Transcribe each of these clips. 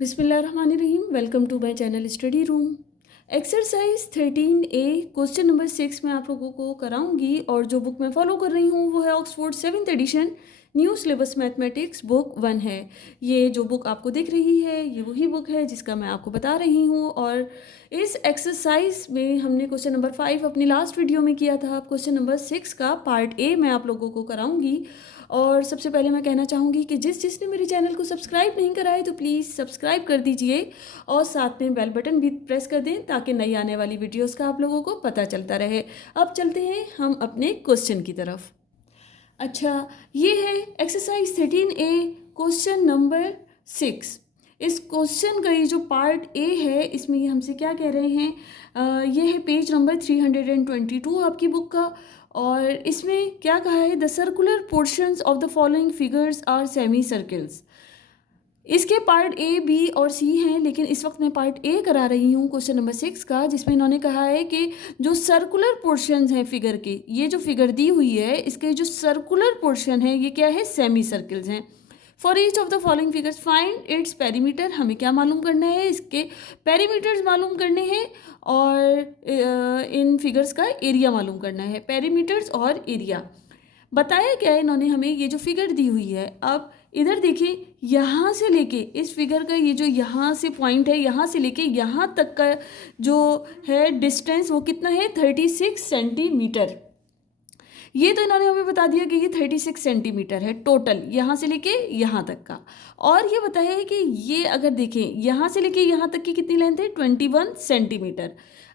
बिस्मिल्लाहिर्रहमानिर्रहीम। Welcome to my channel study room. Exercise 13A question number 6 मैं आप लोगों को कराऊंगी और जो बुक मैं फॉलो कर रही हूँ वो है Oxford 7th edition new syllabus mathematics book 1 है। ये जो बुक आपको दिख रही है ये वही बुक है जिसका मैं आपको बता रही हूँ। और इस एक्सरसाइज में हमने क्वेश्चन नंबर 5 अपनी लास्ट वीडियो में किया था। क्वेश्चन नंबर 6 का पार्ट ए मैं आप लोगों को कराऊंगी। और सबसे पहले मैं कहना चाहूँगी कि जिसने मेरे चैनल को सब्सक्राइब नहीं करा है तो प्लीज़ सब्सक्राइब कर दीजिए और साथ में बेल बटन भी प्रेस कर दें ताकि नई आने वाली वीडियोस का आप लोगों को पता चलता रहे। अब चलते हैं हम अपने क्वेश्चन की तरफ। अच्छा, ये है एक्सरसाइज 13A क्वेश्चन नंबर 6। इस क्वेश्चन का ये जो पार्ट ए है इसमें ये हमसे क्या कह रहे हैं, ये है पेज नंबर 322 आपकी बुक का। और इसमें क्या कहा है, the circular portions of the following figures are semi circles. इसके पार्ट ए बी और सी हैं, लेकिन इस वक्त मैं पार्ट ए करा रही हूँ क्वेश्चन नंबर 6 का, जिसमें इन्होंने कहा है कि जो सर्कुलर पोर्शंस हैं फिगर के, ये जो फिगर दी हुई है इसके जो सर्कुलर पोर्शन है ये क्या है, सेमी सर्कल्स हैं। For each of the following figures find its perimeter. हमें क्या मालूम करना है, इसके पेरीमीटर्स मालूम करने हैं और इन फिगर्स का एरिया मालूम करना है। पेरीमीटर्स और एरिया बताया क्या है इन्होंने हमें, ये जो फिगर दी हुई है। अब इधर देखिए, यहाँ से लेके इस फिगर का ये जो यहाँ से पॉइंट है, यहाँ से लेके यहाँ तक का जो है डिस्टेंस वो कितना है, 36 सेंटीमीटर। ये तो इन्होंने हमें बता दिया कि ये 36 सेंटीमीटर है टोटल, यहाँ से लेके यहाँ तक का। और ये बताया है कि ये अगर देखें यहाँ से लेके यहाँ तक की कितनी लेंथ है, 21 सेंटीमीटर।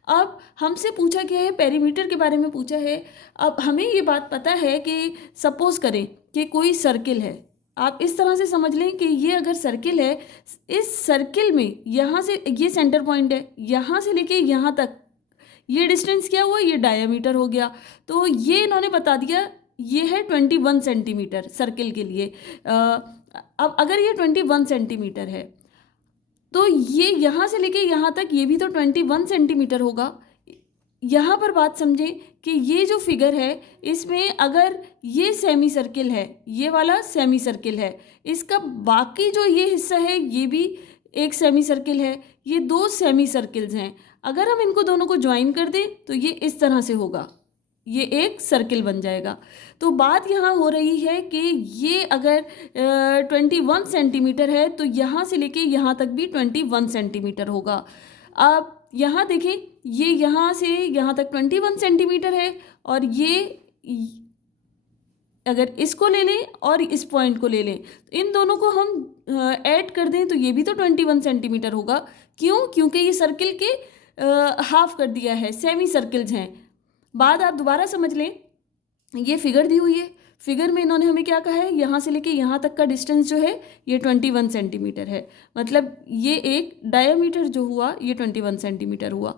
अब हमसे पूछा क्या है, पेरीमीटर के बारे में पूछा है। अब हमें ये बात पता है कि सपोज करें कि कोई सर्किल है, आप इस तरह से समझ लें कि ये अगर सर्किल है, इस सर्किल में यहाँ से ये सेंटर पॉइंट है, यहाँ से लेके यहाँ तक ये डिस्टेंस क्या हुआ, ये डायामीटर हो गया। तो ये इन्होंने बता दिया ये है 21 सेंटीमीटर सर्किल के लिए। अब अगर ये 21 सेंटीमीटर है तो ये यहाँ से लेके यहाँ तक ये भी तो 21 सेंटीमीटर होगा। यहाँ पर बात समझें कि ये जो फिगर है इसमें अगर ये सेमी सर्किल है, ये वाला सेमी सर्किल है, इसका बाकी जो ये हिस्सा है ये भी एक सेमी सर्किल है, ये दो सेमी सर्किल्स हैं। अगर हम इनको दोनों को ज्वाइन कर दें तो ये इस तरह से होगा, ये एक सर्किल बन जाएगा। तो बात यहाँ हो रही है कि ये अगर 21 सेंटीमीटर है तो यहाँ से लेके यहाँ तक भी 21 सेंटीमीटर होगा। अब यहाँ देखें, ये यहाँ से यहाँ तक 21 सेंटीमीटर है और ये अगर इसको ले लें और इस पॉइंट को ले लें, इन दोनों को हम ऐड कर दें तो ये भी तो 21 सेंटीमीटर होगा। क्यों? क्योंकि ये सर्किल के हाफ कर दिया है, सेमी सर्किल्स हैं। बात आप दोबारा समझ लें, ये फिगर दी हुई है, फिगर में इन्होंने हमें क्या कहा है, यहाँ से लेके यहाँ तक का डिस्टेंस जो है ये 21 सेंटीमीटर है। मतलब ये एक डायामीटर जो हुआ ये 21 सेंटीमीटर हुआ।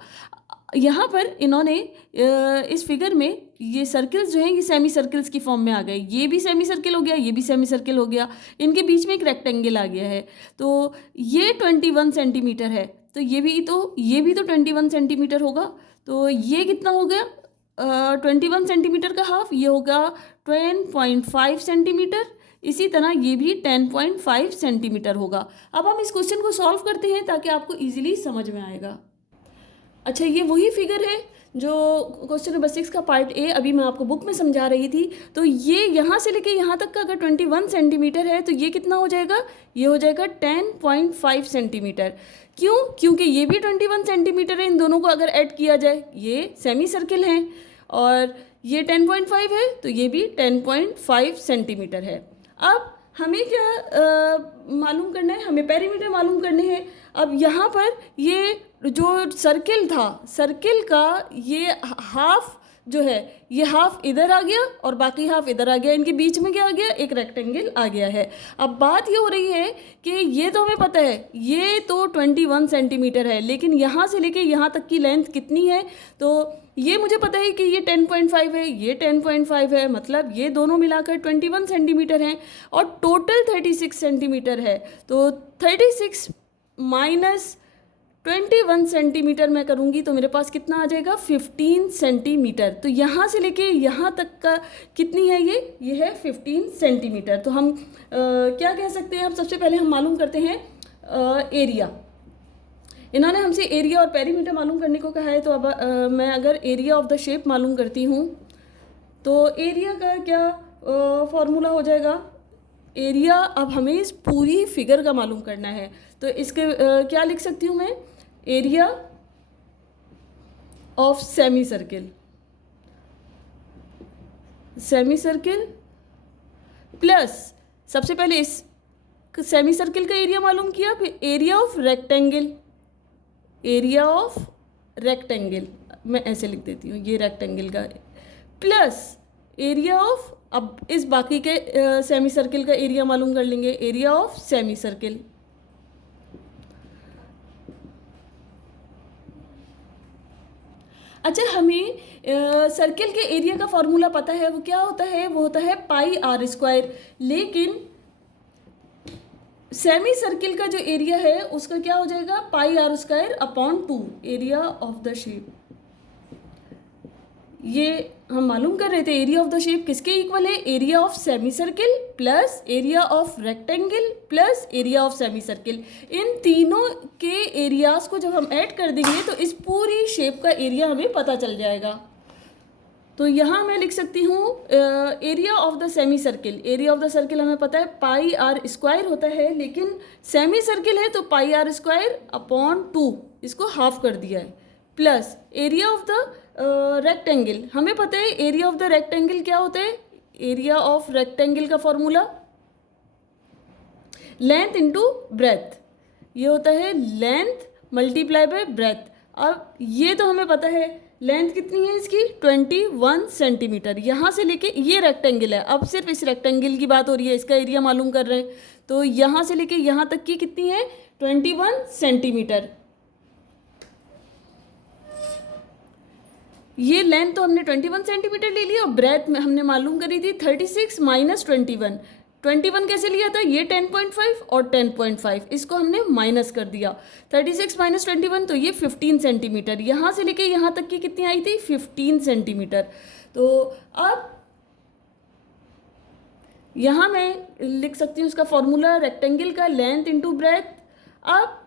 यहाँ पर इन्होंने इस फिगर में ये सर्किल्स जो हैं ये सेमी सर्किल्स की फॉर्म में आ गए। ये भी सेमी सर्किल हो गया, ये भी सेमी सर्किल हो गया, इनके बीच में एक रेक्टेंगल आ गया है। तो ये 21 सेंटीमीटर है, तो ये भी तो 21 सेंटीमीटर होगा। तो ये कितना हो गया, 21 सेंटीमीटर का हाफ, ये होगा 10.5 सेंटीमीटर। इसी तरह ये भी 10.5 सेंटीमीटर होगा। अब हम इस क्वेश्चन को सॉल्व करते हैं ताकि आपको इजीली समझ में आएगा। अच्छा, ये वही फिगर है जो क्वेश्चन नंबर 6 का पार्ट ए अभी मैं आपको बुक में समझा रही थी। तो ये यहाँ से लेके यहाँ तक का अगर 21 सेंटीमीटर है तो ये कितना हो जाएगा, ये हो जाएगा 10.5 सेंटीमीटर। क्यों? क्योंकि ये भी 21 सेंटीमीटर है, इन दोनों को अगर ऐड किया जाए ये सेमी सर्किल हैं, और ये 10.5 है तो ये भी 10.5 सेंटीमीटर है। अब हमें क्या मालूम करना है, हमें पेरीमीटर मालूम करने हैं। अब यहाँ पर ये जो सर्किल था, सर्किल का ये हाफ जो है, ये हाफ इधर आ गया और बाकी हाफ इधर आ गया, इनके बीच में क्या आ गया, एक रेक्टेंगल आ गया है। अब बात ये हो रही है कि ये तो हमें पता है ये तो 21 सेंटीमीटर है, लेकिन यहाँ से लेके यहाँ तक की लेंथ कितनी है, तो ये मुझे पता है कि ये 10.5 है, ये 10.5 है, मतलब ये दोनों मिलाकर 21 सेंटीमीटर हैं और टोटल 36 सेंटीमीटर है। तो 36 माइनस 21 सेंटीमीटर मैं करूँगी तो मेरे पास कितना आ जाएगा, 15 सेंटीमीटर। तो यहाँ से लेके यहाँ तक का कितनी है, ये है 15 सेंटीमीटर। तो हम क्या कह सकते हैं, अब सबसे पहले हम मालूम करते हैं एरिया। इन्होंने हमसे एरिया और पेरीमीटर मालूम करने को कहा है, तो अब मैं अगर एरिया ऑफ द शेप मालूम करती हूँ तो एरिया का क्या फॉर्मूला हो जाएगा। एरिया अब हमें इस पूरी फिगर का मालूम करना है, तो इसके क्या लिख सकती हूँ मैं, area of semi circle, semi circle plus सबसे पहले इस सेमी सर्किल का एरिया मालूम किया, फिर area of rectangle, area of rectangle मैं ऐसे लिख देती हूँ, ये रेक्टेंगल का, प्लस एरिया ऑफ, अब इस बाकी के सेमी सर्किल का एरिया मालूम कर लेंगे, एरिया ऑफ सेमी सर्किल। अच्छा, हमें सर्किल के एरिया का फॉर्मूला पता है, वो क्या होता है, वो होता है पाई आर स्क्वायर, लेकिन सेमी सर्किल का जो एरिया है उसका क्या हो जाएगा, pi are square upon 2, area of the shape. ये हम मालूम कर रहे थे, एरिया ऑफ द शेप किसके इक्वल है, area of semi circle plus area of rectangle plus area of semi circle. इन तीनों के एरियाज को जब हम ऐड कर देंगे तो इस पूरी शेप का एरिया हमें पता चल जाएगा। तो यहाँ मैं लिख सकती हूँ area of the semi circle, area of the circle हमें पता है पाई आर स्क्वायर होता है, लेकिन सेमी सर्किल है तो पाई आर स्क्वायर अपॉन 2, इसको हाफ कर दिया है, plus area of the rectangle, हमें पता है एरिया ऑफ द रेक्टेंगल क्या होता है, एरिया ऑफ रेक्टेंगल का फॉर्मूला लेंथ इंटू ब्रेथ, ये होता है लेंथ मल्टीप्लाई बाय ब्रेथ। अब ये तो हमें पता है लेंथ कितनी है इसकी, 21 सेंटीमीटर, यहाँ से लेके ये रेक्टेंगल है, अब सिर्फ इस रेक्टेंगल की बात हो रही है, इसका एरिया मालूम कर रहे हैं, तो यहाँ से लेके यहाँ तक की कितनी है, 21 सेंटीमीटर। ये लेंथ तो हमने 21 सेंटीमीटर ले लिया और ब्रेथ में हमने मालूम करी थी 36 माइनस 21। 21 कैसे लिया था, ये 10.5 और 10.5, इसको हमने माइनस कर दिया, 36 माइनस 21 तो ये 15 सेंटीमीटर, यहाँ से लेके यहाँ तक की कितनी आई थी, 15 सेंटीमीटर। तो अब यहाँ मैं लिख सकती हूँ इसका फॉर्मूला, रेक्टेंगल का लेंथ इंटू ब्रेथ। अब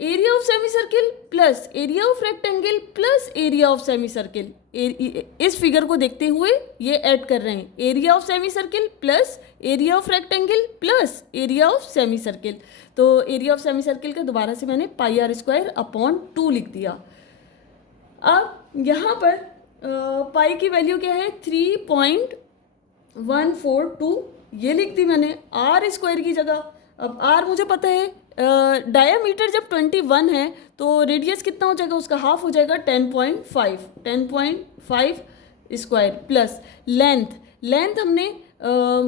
area of semi circle plus area of rectangle plus area of semi circle, इस फिगर को देखते हुए ये ऐड कर रहे हैं, area of semi circle plus area of rectangle plus area of semi circle. तो एरिया ऑफ सेमी सर्किल का दोबारा से मैंने पाई आर स्क्वायर अपॉन 2 लिख दिया। अब यहाँ पर पाई की वैल्यू क्या है, 3.142, ये लिख दी मैंने आर स्क्वायर की जगह। अब आर मुझे पता है, डायामीटर जब 21 है तो रेडियस कितना हो जाएगा, उसका हाफ हो जाएगा 10.5 स्क्वायर प्लस लेंथ हमने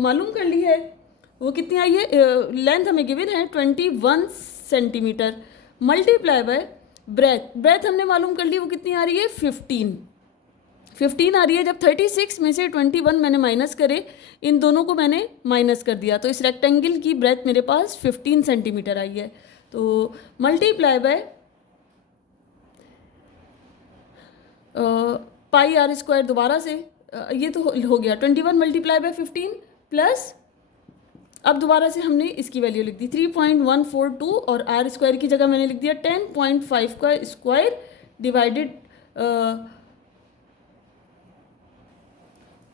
मालूम कर ली है, वो कितनी आई है, लेंथ हमें गिवन है 21 सेंटीमीटर मल्टीप्लाई बाय ब्रेथ हमने मालूम कर ली, वो कितनी आ रही है, 15 आ रही है। जब 36 में से 21 मैंने माइनस करे, इन दोनों को मैंने माइनस कर दिया, तो इस रेक्टेंगल की ब्रेथ मेरे पास 15 सेंटीमीटर आई है। तो multiply by pi are square, दोबारा से ये तो हो गया 21 मल्टीप्लाई बाय 15 प्लस, अब दोबारा से हमने इसकी वैल्यू लिख दी 3.142 और आर स्क्वायर की जगह मैंने लिख दिया 10.5 का स्क्वायर डिवाइडेड,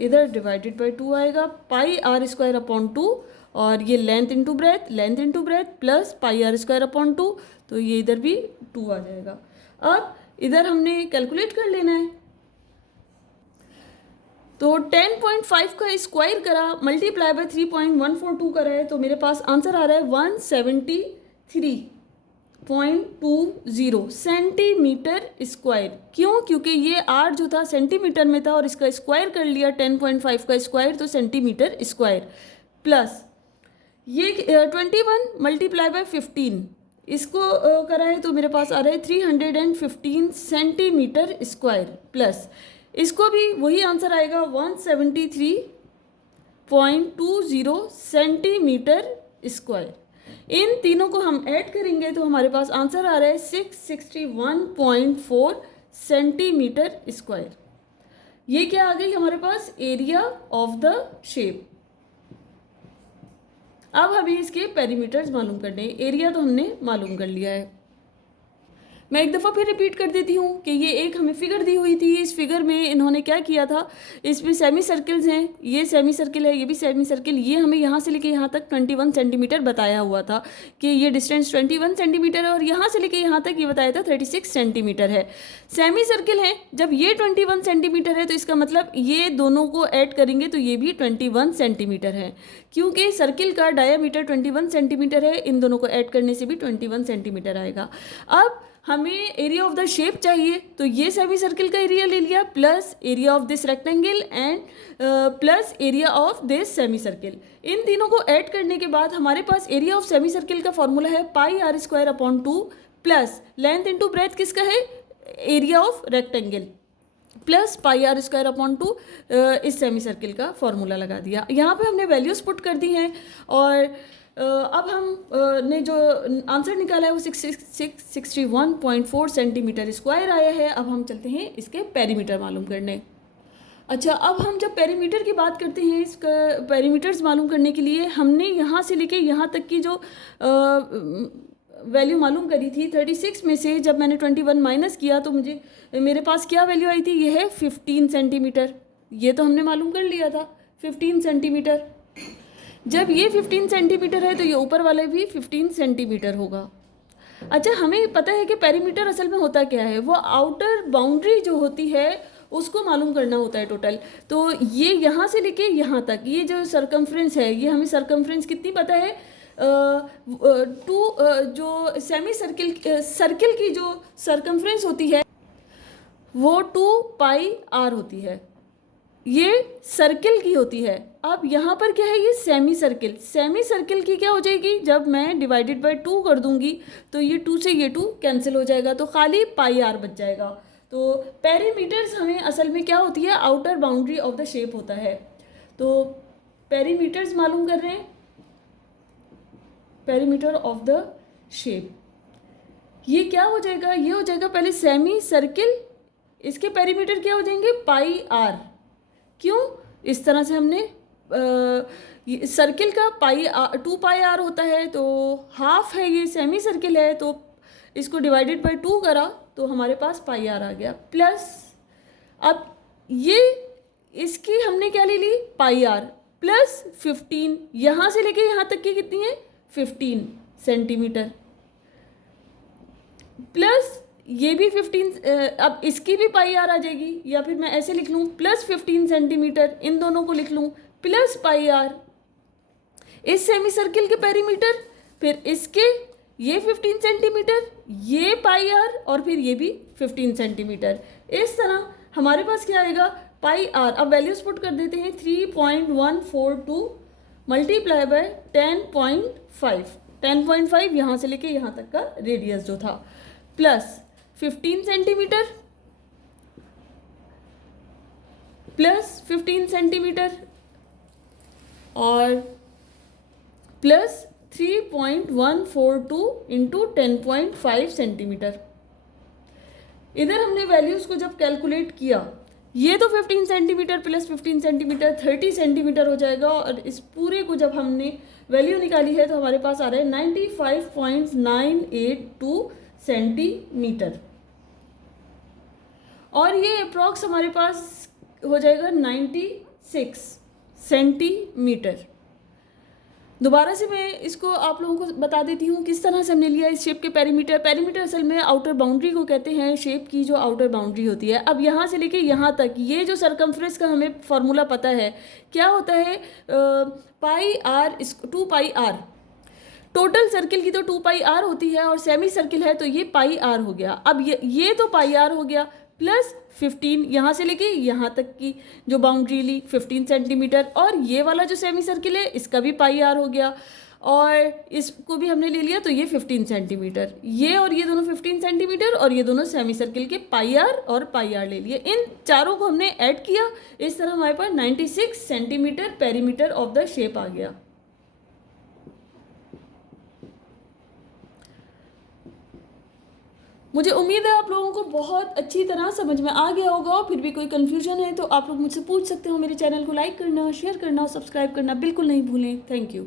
इधर डिवाइडेड बाई 2 आएगा, पाई आर स्क्वायर अपॉन 2, और ये length into breadth plus pi are square upon 2, तो ये इधर भी 2 आ जाएगा। अब इधर हमने कैलकुलेट कर लेना है, तो 10.5 का स्क्वायर करा मल्टीप्लाई बाय 3.142 करा है, तो मेरे पास आंसर आ रहा है 173.20 सेंटीमीटर स्क्वायर। क्यों, क्योंकि ये आर जो था सेंटीमीटर में था और इसका स्क्वायर कर लिया 10.5 का स्क्वायर, तो सेंटीमीटर स्क्वायर प्लस ये 21 मल्टीप्लाई बाय 15, इसको करा है तो मेरे पास आ रहा है 315 सेंटीमीटर स्क्वायर प्लस इसको भी वही आंसर आएगा 173.20 सेंटीमीटर स्क्वायर। इन तीनों को हम ऐड करेंगे तो हमारे पास आंसर आ रहा है 661.4 सेंटीमीटर स्क्वायर। ये क्या आ गई हमारे पास, एरिया ऑफ द शेप। अब हमें इसके पेरीमीटर्स मालूम करने हैं। एरिया तो हमने मालूम कर लिया है। मैं एक दफ़ा फिर रिपीट कर देती हूँ कि ये एक हमें फिगर दी हुई थी। इस फिगर में इन्होंने क्या किया था, इसमें सेमी सर्कल्स हैं, ये सेमी सर्किल है, ये भी सेमी सर्किल। ये हमें यहाँ से लेके यहाँ तक 21 सेंटीमीटर बताया हुआ था कि ये डिस्टेंस 21 सेंटीमीटर है, और यहाँ से लेके यहाँ तक ये बताया था 36 सेंटीमीटर है। सेमी सर्किल है, जब ये 21 सेंटीमीटर है तो इसका मतलब ये दोनों को ऐड करेंगे तो ये भी 21 सेंटीमीटर है। क्योंकि सर्किल का डायामीटर 21 सेंटीमीटर है, इन दोनों को ऐड करने से भी 21 सेंटीमीटर आएगा। अब हमें एरिया ऑफ द शेप चाहिए, तो ये सेमी सर्किल का एरिया ले लिया plus area of this rectangle and plus area of this semi circle. इन तीनों को ऐड करने के बाद हमारे पास एरिया ऑफ सेमी सर्किल का फॉर्मूला है pi are square upon 2 plus length into breadth किसका है, area of rectangle, plus pi are square upon 2 इस सेमी सर्किल का फॉर्मूला लगा दिया। यहाँ पे हमने वैल्यूज पुट कर दी हैं, और अब हम ने जो आंसर निकाला है वो 61.4 सेंटीमीटर स्क्वायर आया है। अब हम चलते हैं इसके पेरीमीटर मालूम करने। अच्छा, अब हम जब पेरीमीटर की बात करते हैं, इसका पेरीमीटर्स मालूम करने के लिए हमने यहाँ से लेके यहाँ तक की जो वैल्यू मालूम करी थी 36 में से जब मैंने 21 माइनस किया तो मेरे पास क्या वैल्यू आई थी, ये है 15 सेंटीमीटर। ये तो हमने मालूम कर लिया था 15 सेंटीमीटर। जब ये 15 सेंटीमीटर है तो ये ऊपर वाले भी 15 सेंटीमीटर होगा। अच्छा, हमें पता है कि पेरीमीटर असल में होता क्या है, वो आउटर बाउंड्री जो होती है उसको मालूम करना होता है टोटल। तो ये यहाँ से लेके यहाँ तक ये जो सरकमफ्रेंस है, ये हमें सरकमफ्रेंस कितनी पता है, जो सेमी सर्किल की जो सरकमफ्रेंस होती है वो 2 पाई आर होती है, ये सर्किल की होती है। अब यहाँ पर क्या है, ये सेमी सर्किल की क्या हो जाएगी, जब मैं डिवाइडेड बाय 2 कर दूंगी तो ये 2 से ये 2 कैंसिल हो जाएगा, तो खाली पाई आर बच जाएगा। तो पेरीमीटर्स हमें असल में क्या होती है, outer boundary of the shape होता है। तो पेरीमीटर्स मालूम कर रहे हैं, पेरीमीटर ऑफ द शेप, ये क्या हो जाएगा, ये हो जाएगा पहले सेमी सर्किल, इसके पेरीमीटर क्या हो जाएंगे, पाई आर। क्यों, इस तरह से हमने सर्किल का 2 पाई आर होता है, तो हाफ है, ये सेमी सर्किल है, तो इसको डिवाइडेड बाय 2 करा तो हमारे पास पाई आर आ गया। प्लस अब ये इसकी हमने क्या ले ली, पाई आर प्लस 15, यहाँ से लेके यहाँ तक की कितनी है, 15 सेंटीमीटर, प्लस ये भी 15, अब इसकी भी पाई आर आ जाएगी, या फिर मैं ऐसे लिख लूँ प्लस 15 सेंटीमीटर, इन दोनों को लिख लूँ प्लस पाई आर, इस सेमी सर्किल के पेरीमीटर, फिर इसके ये 15 सेंटीमीटर, ये पाई आर, और फिर ये भी 15 सेंटीमीटर। इस तरह हमारे पास क्या आएगा, पाई आर। अब वैल्यूज पुट कर देते हैं, 3.142 मल्टीप्लाई बाय 10.5 यहाँ से लेके यहाँ तक का रेडियस जो था, प्लस 15 सेंटीमीटर प्लस 15 सेंटीमीटर और प्लस 3.142 इंटू 10.5 सेंटीमीटर। इधर हमने वैल्यूज़ को जब कैलकुलेट किया, ये तो 15 सेंटीमीटर प्लस 15 सेंटीमीटर 30 सेंटीमीटर हो जाएगा, और इस पूरे को जब हमने वैल्यू निकाली है तो हमारे पास आ रहा है 95.982 सेंटीमीटर, और ये अप्रॉक्स हमारे पास हो जाएगा 96 सेंटीमीटर। दोबारा से मैं इसको आप लोगों को बता देती हूँ किस तरह से हमने लिया इस शेप के पेरीमीटर। पेरीमीटर असल में आउटर बाउंड्री को कहते हैं, शेप की जो आउटर बाउंड्री होती है। अब यहाँ से लेके यहाँ तक ये जो सरकमफ्रेंस का हमें फॉर्मूला पता है, क्या होता है, pi R 2 pi R. Total circle की तो 2 पाई आर होती है, और सेमी सर्किल है तो ये पाई आर हो गया। अब ये तो पाई आर हो गया, प्लस 15 यहाँ से लेके यहाँ तक की जो बाउंड्री ली 15 सेंटीमीटर, और ये वाला जो सेमी सर्किल है इसका भी पाई आर हो गया, और इसको भी हमने ले लिया तो ये 15 सेंटीमीटर, ये और ये दोनों 15 सेंटीमीटर, और ये दोनों सेमी सर्किल के पाई आर और पाई आर ले लिए। इन चारों को हमने ऐड किया, इस तरह हमारे पास 96 centimetre perimeter of the shape आ गया। मुझे उम्मीद है आप लोगों को बहुत अच्छी तरह समझ में आ गया होगा। फिर भी कोई कन्फ्यूजन है तो आप लोग मुझसे पूछ सकते हो। मेरे चैनल को लाइक करना, शेयर करना, सब्सक्राइब करना बिल्कुल नहीं भूलें। Thank you.